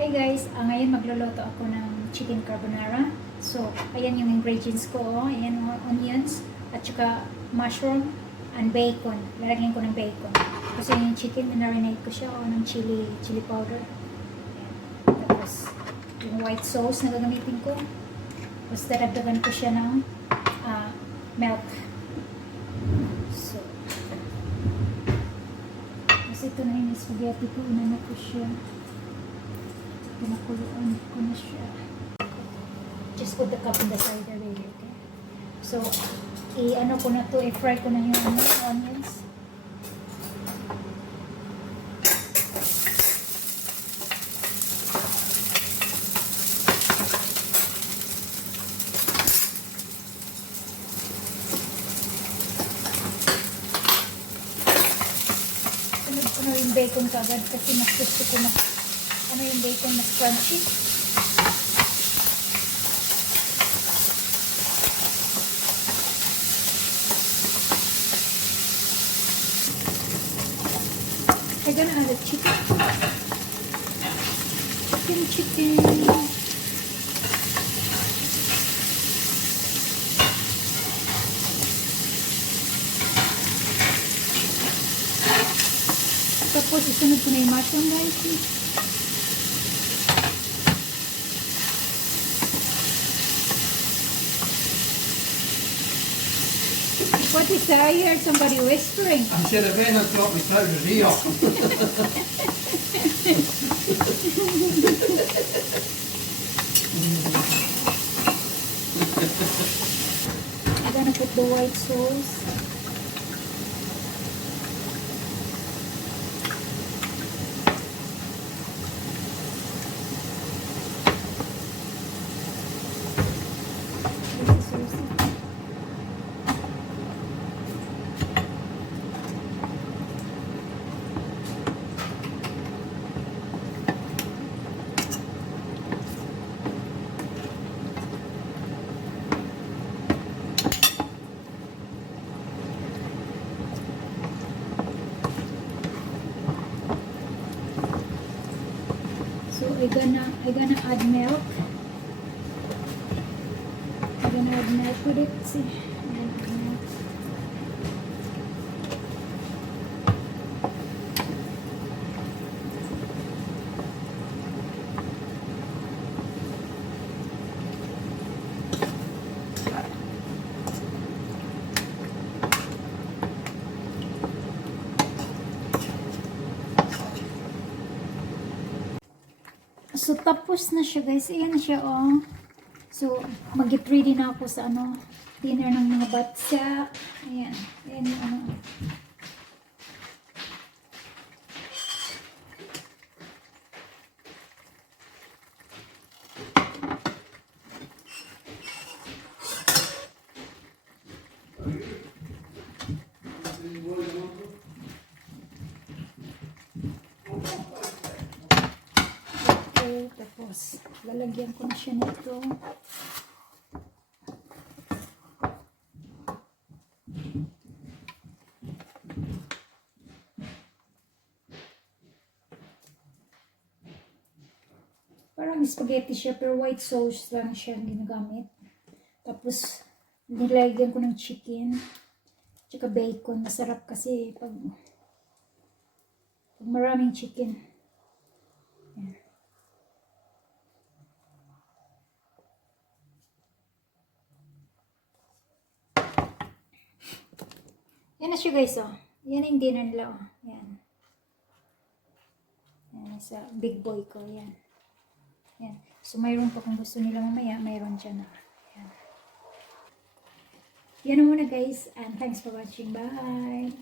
Hi guys, ngayon magluluto ako ng chicken carbonara. So, ayan yung ingredients ko. Ayan mga onions, at saka mushroom and bacon. Lalagyan ko ng bacon. Kasi yung chicken, minarinate ko siya ng chili powder. Ayan. Tapos, yung white sauce na gagamitin ko. Tapos, dadagdagan ko siya ng milk. So, kasi ito na yung spaghetti ko. Inano ko siya. Pinakuluan ko na siya. Just put the cup in the side already, okay? So, i-ano ko na to, i-fry ko na yung onions. Sunod ko na yung bacon kagad kasi mas gusto ko na yung bacon mas crunchy. I'm gonna add the chicken. Chicken. Tapos isunod ko na yung mushroom, guys. What is that? I heard somebody whispering. I should have been and thought my trousers here. I'm gonna put the white sauce. So I'm gonna add milk. I'm gonna add milk with it. See, add milk. So, tapos na siya, guys. Ayan na siya, oh. So, mag-get ready na ako sa, dinner ng mga batsa. Ayan. Ayan yung, Tapos, lalagyan ko na siya nito. Parang spaghetti siya, pero white sauce lang siya ginagamit. Tapos, nilagyan ko ng chicken, tsaka bacon. Masarap kasi pag maraming chicken. Yan. Yan na siya, guys, oh. Yan yung dinner nila, oh. Yan. Yan, sa big boy ko, yan. Yan. So, mayroon pa kung gusto nila mamaya, mayroon dyan na. Yan. Yan na muna, guys, and thanks for watching. Bye!